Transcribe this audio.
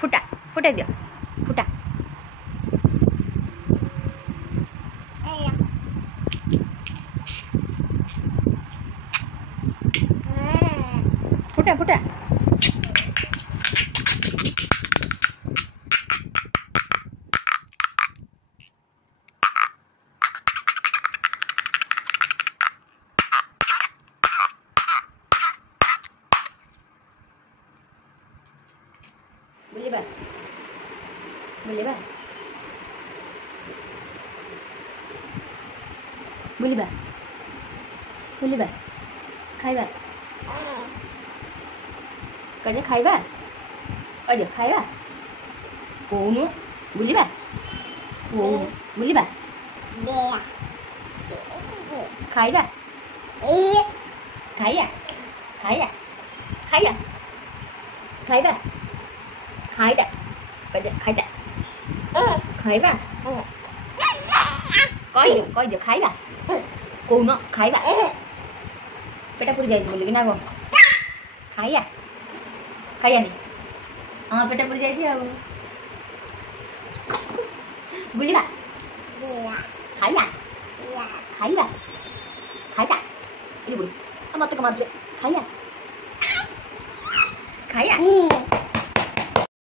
फुटा फुटाई दियो फुटा फुटा फुटा boleh bah boleh bah boleh bah boleh bah khai bah coi khai bah ơi được khai bah phụ nữa boleh bah phụ boleh bah khai bah khai à khai à khai à khai bah khai đã coi được khai đã khai bah coi được khai bah cô nó khai bah পেটা পুড়ে যাইছে বলি না গো খাইয়া খাইয়া নি পেটা পুড়ে যাইছে ଆଉ বুঝিবা খাইয়া খাইবা খাইতা এই বুড়ি আমার তো মারছে খাইয়া খাইয়া